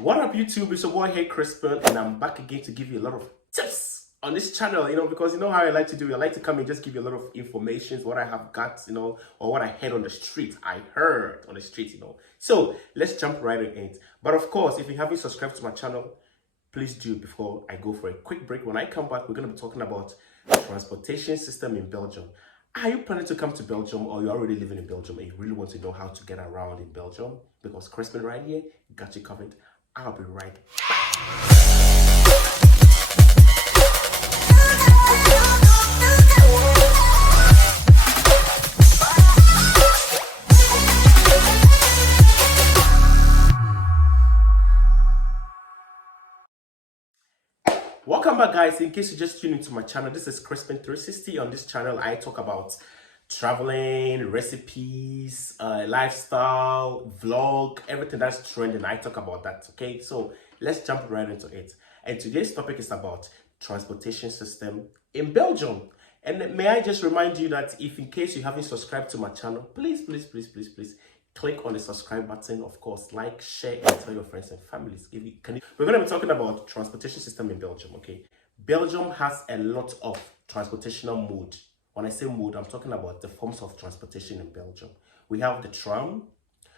What up YouTube, it's your boy here Crispin, and I'm back again to give you a lot of tips on this channel, because you know how I like to do. I like to come and just give you a lot of information, what I have got, or what I heard on the street. I heard on the street. So let's jump right in it. But of course, if you haven't subscribed to my channel, please do before I go for a quick break. When I come back, we're going to be talking about the transportation system in Belgium. Are you planning to come to Belgium, or you're already living in Belgium and you really want to know how to get around in Belgium? Because Crispin right here got you covered. I'll be right back. Welcome back, guys. In case you just tuned into my channel, this is Crispin 360. On this channel, I talk about traveling, recipes, lifestyle, vlog, everything that's trending. I talk about that. Okay, so let's jump right into it. And today's topic is about transportation system in Belgium. And may I just remind you that if in case you haven't subscribed to my channel, please click on the subscribe button. Of course, like, share, and tell your friends and families. We're going to be talking about transportation system in Belgium. Okay, Belgium has a lot of transportational mode. When I say mode, I'm talking about the forms of transportation in Belgium. We have the tram,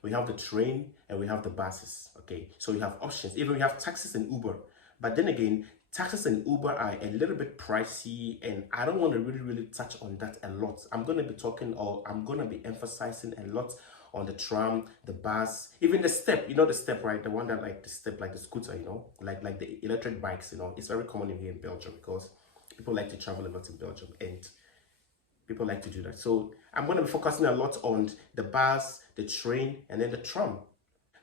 we have the train, and we have the buses. Okay, so we have options. Even we have taxis and Uber. But then again, taxis and Uber are a little bit pricey, and I don't want to really touch on that a lot. I'm going to be emphasizing a lot on the tram, the bus, even the step. You know the step, right? The one that like the step, like the scooter, like the electric bikes. It's very common in here in Belgium because people like to travel a lot in Belgium, and people like to do that. So I'm going to be focusing a lot on the bus, the train, and then the tram.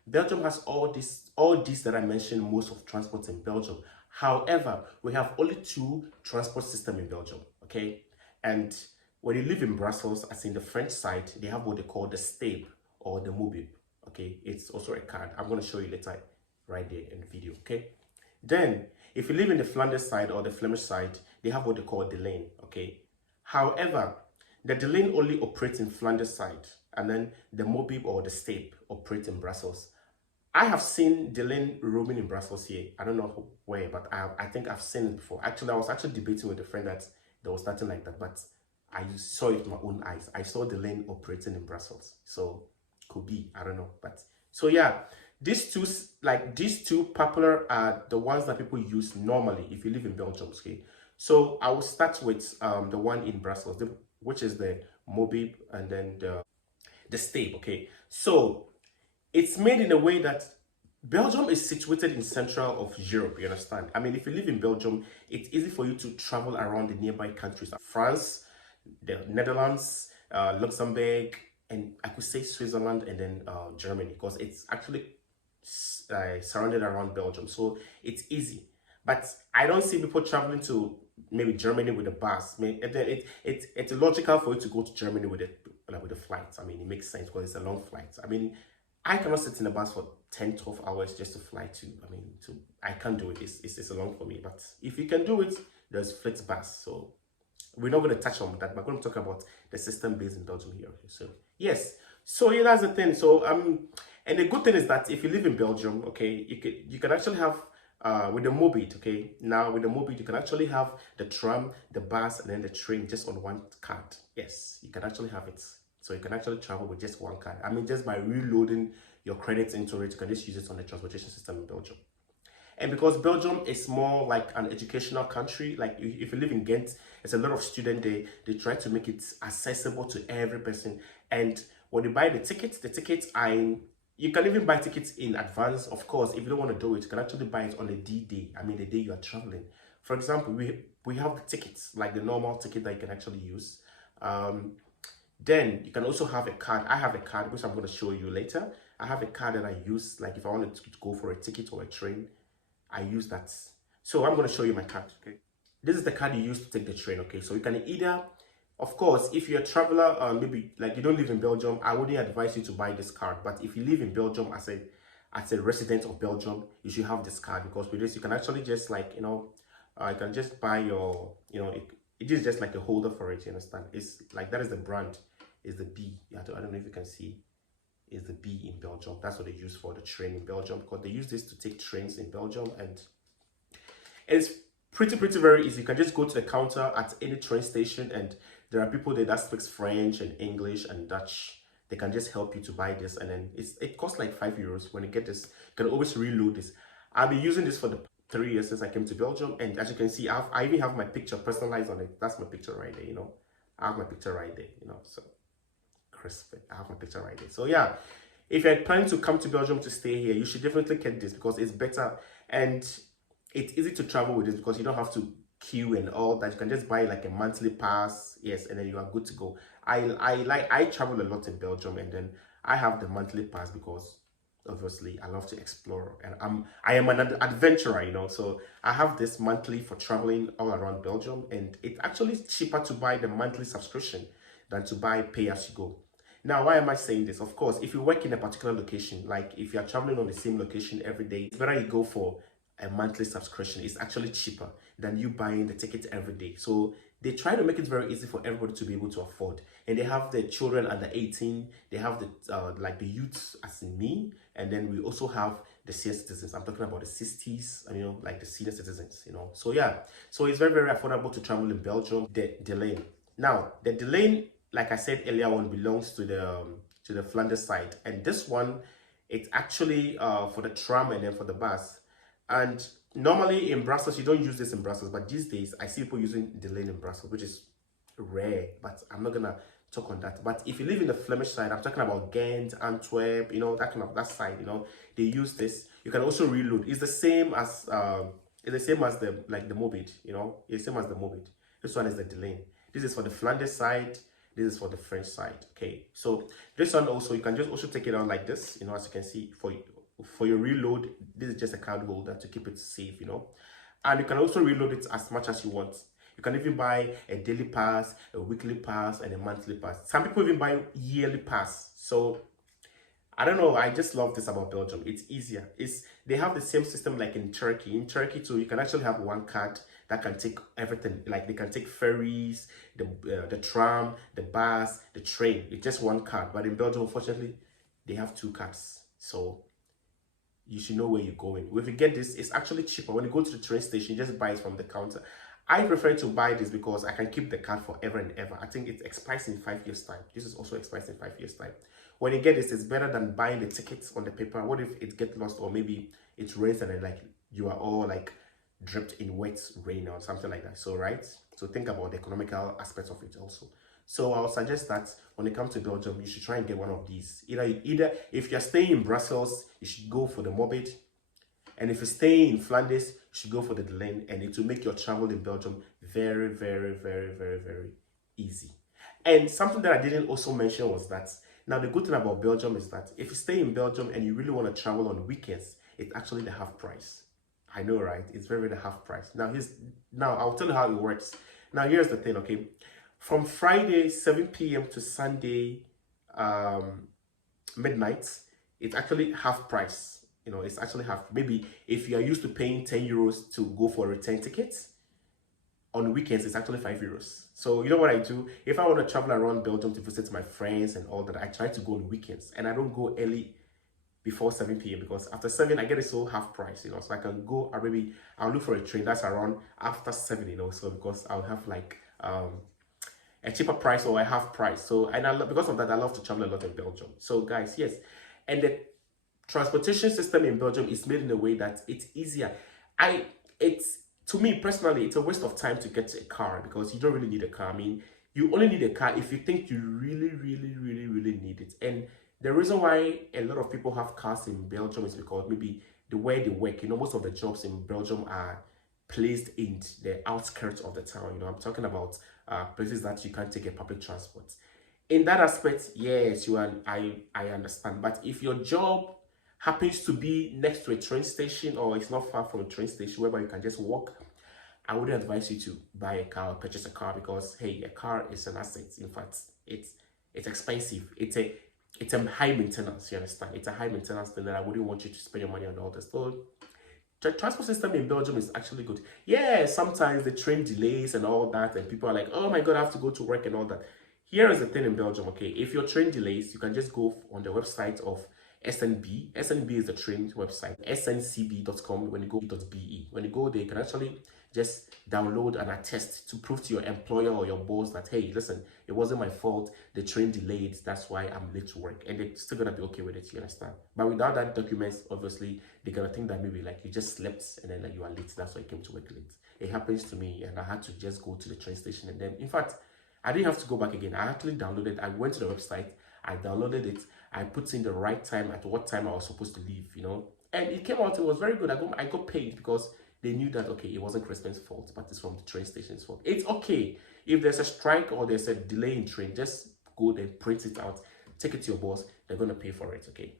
Belgium has all these that I mentioned, most of transport in Belgium. However, we have only two transport systems in Belgium, okay? And when you live in Brussels, as in the French side, they have what they call the Stape or the Mobile, okay? It's also a card. I'm going to show you later right there in the video, okay? Then, if you live in the Flanders side or the Flemish side, they have what they call the lane, okay? However, the lane only operates in Flanders side, and then the Mobile or the Stape operates in Brussels. I have seen the lane roaming in Brussels here. I don't know where, but I think I've seen it before. Actually, I was actually debating with a friend that there was nothing like that, but I saw it with my own eyes. I saw the lane operating in Brussels. So could be, I don't know. But so yeah, these two popular are the ones that people use normally if you live in Belgium. Okay, so I will start with the one in Brussels, which is the Mobile, and then the Stape. Okay, so it's made in a way that Belgium is situated in central of Europe, you understand? I mean, if you live in Belgium, it's easy for you to travel around the nearby countries. France, the Netherlands, Luxembourg, and I could say Switzerland, and then Germany, because it's actually surrounded around Belgium. So it's easy. But I don't see people traveling to maybe Germany with a bus. It's logical for you to go to Germany with a flight. I mean, it makes sense because it's a long flight. I mean, I cannot sit in a bus for 10-12 hours just to fly I can't do it. It's long for me. But if you can do it, there's FlixBus. So we're not going to touch on that. We're going to talk about the system based in Belgium here. So yes. So yeah, that's the thing. So and the good thing is that if you live in Belgium, okay, you can actually have with the Mobile, okay. Now with the Mobile, you can actually have the tram, the bus, and then the train just on one card. Yes, you can actually have it. So you can actually travel with just one card. I mean, just by reloading your credits into it, you can just use it on the transportation system in Belgium. And because Belgium is more like an educational country, like if you live in Ghent, it's a lot of students, they try to make it accessible to every person. And when you buy the tickets are you can even buy tickets in advance. Of course, if you don't want to do it, you can actually buy it on the D-Day. I mean, the day you are traveling. For example, we have the tickets, like the normal ticket that you can actually use. Then you can also have a card. I have a card, which I'm going to show you later. I have a card that I use, like if I wanted to go for a ticket or a train, I use that. So I'm going to show you my card, okay? This is the card you use to take the train, okay? So you can either, of course, if you're a traveler, maybe like you don't live in Belgium, I wouldn't advise you to buy this card. But if you live in Belgium as a resident of Belgium, you should have this card, because with this, you can actually just you can just buy your, it is just like a holder for it, you understand? It's like, that is the brand, is the B. I don't know if you can see. is the B in Belgium. That's what they use for the train in Belgium, because they use this to take trains in Belgium, and it's pretty very easy. You can just go to the counter at any train station, and there are people there that speaks French and English and Dutch. They can just help you to buy this, and then it costs like €5. When you get this, you can always reload this. I've been using this for the 3 years since I came to Belgium, and as you can see, I even have my picture personalized on it. That's my picture right there, I have my picture right there, so crisp. I have my picture right there. So yeah, if you're planning to come to Belgium to stay here, you should definitely get this, because it's better, and it's easy to travel with this because you don't have to queue and all that. You can just buy like a monthly pass, yes, and then you are good to go. I travel a lot in Belgium, and then I have the monthly pass because obviously I love to explore, and I am an adventurer, so I have this monthly for traveling all around Belgium, and it's actually cheaper to buy the monthly subscription than to buy pay as you go. Now, why am I saying this? Of course, if you work in a particular location, like if you're traveling on the same location every day, it's better you go for a monthly subscription. It's actually cheaper than you buying the ticket every day. So they try to make it very easy for everybody to be able to afford. And they have the children under 18, they have the like the youths as in me, and then we also have the senior citizens. I'm talking about the 60s, like the senior citizens, So yeah, so it's very affordable to travel in Belgium. The lane. Now, the lane, like I said earlier on, belongs to the Flanders side, and this one, it's actually for the tram and then for the bus. And normally in Brussels, you don't use this in Brussels, but these days I see people using the lane in Brussels, which is rare, but I'm not gonna talk on that. But if you live in the Flemish side, I'm talking about Ghent, Antwerp, that side, they use this. You can also reload. It's the same as the Mobid, it's the same as the Mobid. This one is the lane. This is for the Flanders side. This is for the French side. Okay, so this one also, you can just also take it out like this, as you can see. For your reload, this is just a card holder to keep it safe, and you can also reload it as much as you want. You can even buy a daily pass, a weekly pass, and a monthly pass. Some people even buy yearly pass. So I don't know, I just love this about Belgium. It's easier. They have the same system like in Turkey. In Turkey too, you can actually have one card that can take everything. Like they can take ferries, the tram, the bus, the train. It's just one card. But in Belgium, unfortunately, they have two cards. So you should know where you're going. If you get this, it's actually cheaper. When you go to the train station, you just buy it from the counter. I prefer to buy this because I can keep the card forever and ever. I think it expires in 5 years' time. This is also expires in 5 years' time. When you get this, it's better than buying the tickets on the paper. What if it gets lost, or maybe it rains and then like you are all like dripped in wet rain or something like that? So right, so think about the economical aspects of it also. So I'll suggest that when it comes to Belgium, you should try and get one of these. Either if you're staying in Brussels, you should go for the Mobid. And if you're staying in Flanders, you should go for the lane. And it will make your travel in Belgium very easy. And something that I didn't also mention was that, now the good thing about Belgium is that if you stay in Belgium and you really want to travel on weekends, it's actually the half price. I know, right? It's very the half price. Now I'll tell you how it works. Now here's the thing, okay? From Friday 7 p.m. to Sunday midnight, it's actually half price. It's actually half. Maybe if you are used to paying €10 to go for a return ticket, on weekends it's actually €5. So you know what I do? If I want to travel around Belgium to visit my friends and all that, I try to go on weekends, and I don't go early before 7 p.m. because after 7 I get it so half price, so I can go, or maybe I'll look for a train that's around after 7, so because I'll have like a cheaper price or a half price. So, and because of that, I love to travel a lot in Belgium. So guys, yes, and the transportation system in Belgium is made in a way that it's easier. To me personally, it's a waste of time to get a car because you don't really need a car. I mean, you only need a car if you think you really need it. And the reason why a lot of people have cars in Belgium is because maybe the way they work, most of the jobs in Belgium are placed in the outskirts of the town. I'm talking about places that you can't take a public transport. In that aspect, yes, I understand. But if your job happens to be next to a train station, or it's not far from a train station whereby you can just walk, I would advise you to buy a car or purchase a car, because hey, a car is an asset. In fact, it's expensive. It's a high maintenance. You understand? It's a high maintenance thing that I wouldn't want you to spend your money on all this. So the transport system in Belgium is actually good. Yeah, sometimes the train delays and all that, and people are like, oh my god, I have to go to work and all that. Here is the thing in Belgium, okay? If your train delays, you can just go on the website of SNB. SNB is the train website. sncb.com. When you go.be. When you go there, you can actually just download and attest to prove to your employer or your boss that, hey, listen, it wasn't my fault. The train delayed. That's why I'm late to work. And they're still gonna be okay with it, you understand? But without that documents, obviously, they're gonna think that maybe like you just slept and then like you are late. That's why you came to work late. It happens to me, and I had to just go to the train station, and then in fact, I didn't have to go back again. I actually downloaded. I went to the website. I downloaded it. I put in the right time at what time I was supposed to leave, and it came out. It was very good. I got paid because they knew that, okay, it wasn't Crispin's fault, but it's from the train station's fault. It's okay if there's a strike or there's a delay in train. Just go there, print it out, take it to your boss. They're gonna pay for it, okay?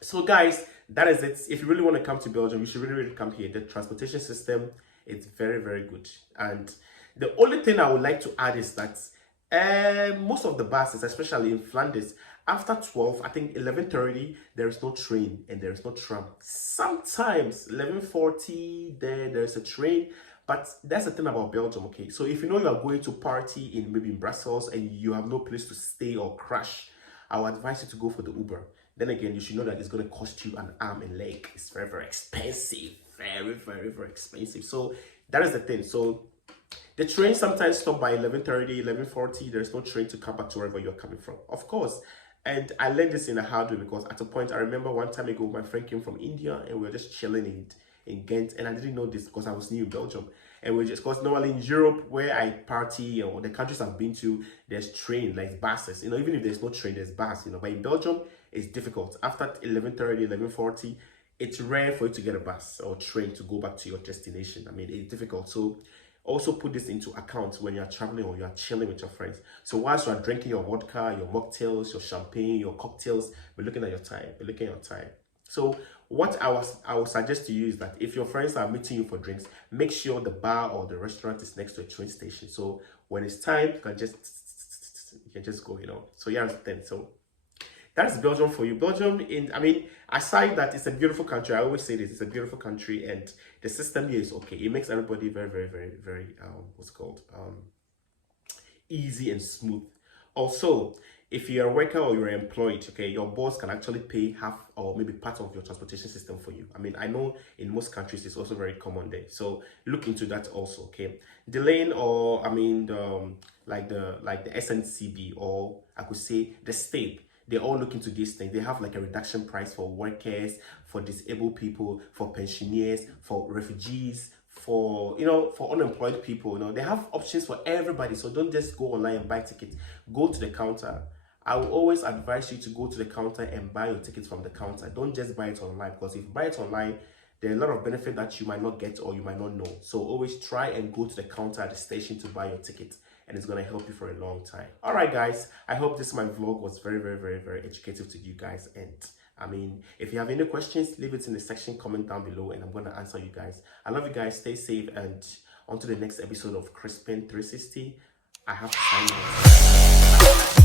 So guys, that is it. If you really want to come to Belgium, you should really come here. The transportation system is very, very good. And the only thing I would like to add is that most of the buses, especially in Flanders, after 12, I think 11:30, there is no train and there is no tram. Sometimes 11:40, there's a train. But that's the thing about Belgium, okay? So if you know you are going to party in maybe in Brussels and you have no place to stay or crash, I would advise you to go for the Uber. Then again, you should know that it's going to cost you an arm and leg. It's very, very expensive. Very, very, very expensive. So that is the thing. So the train sometimes stop by 11:30, 11:40. There's no train to come back to wherever you're coming from, of course. And I learned this in a hard way because at a point, I remember one time ago, my friend came from India and we were just chilling in Ghent. And I didn't know this because I was new in Belgium. And we just, because normally in Europe, where I party or the countries I've been to, there's train, like buses. Even if there's no train, there's bus, But in Belgium, it's difficult. After 11:30, 11:40, it's rare for you to get a bus or train to go back to your destination. I mean, it's difficult. So also put this into account when you're traveling or you're chilling with your friends. So whilst you're drinking your vodka, your mocktails, your champagne, your cocktails, be looking at your time. Be looking at your time. So what I would suggest to you is that if your friends are meeting you for drinks, make sure the bar or the restaurant is next to a train station. So when it's time, you can just go, So yeah, then so that's Belgium for you. Belgium, aside that it's a beautiful country, I always say this, it's a beautiful country, and the system here is okay. It makes everybody very, very, very, very, easy and smooth. Also, if you're a worker or you're employed, okay, your boss can actually pay half or maybe part of your transportation system for you. I know in most countries it's also very common there. So look into that also, okay. Delaying or like the SNCB, or I could say the state, they all look into this thing. They have like a reduction price for workers, for disabled people, for pensioners, for refugees, for unemployed people. They have options for everybody. So don't just go online and buy tickets. Go to the counter. I will always advise you to go to the counter and buy your tickets from the counter. Don't just buy it online, because if you buy it online, there are a lot of benefit that you might not get or you might not know. So always try and go to the counter at the station to buy your ticket, and it's going to help you for a long time. All right, guys, I hope this my vlog was very, very, very, very educative to you guys. And if you have any questions, leave it in the section, comment down below, and I'm going to answer you guys. I love you guys. Stay safe, and on to the next episode of Crispin 360. I have to sign off.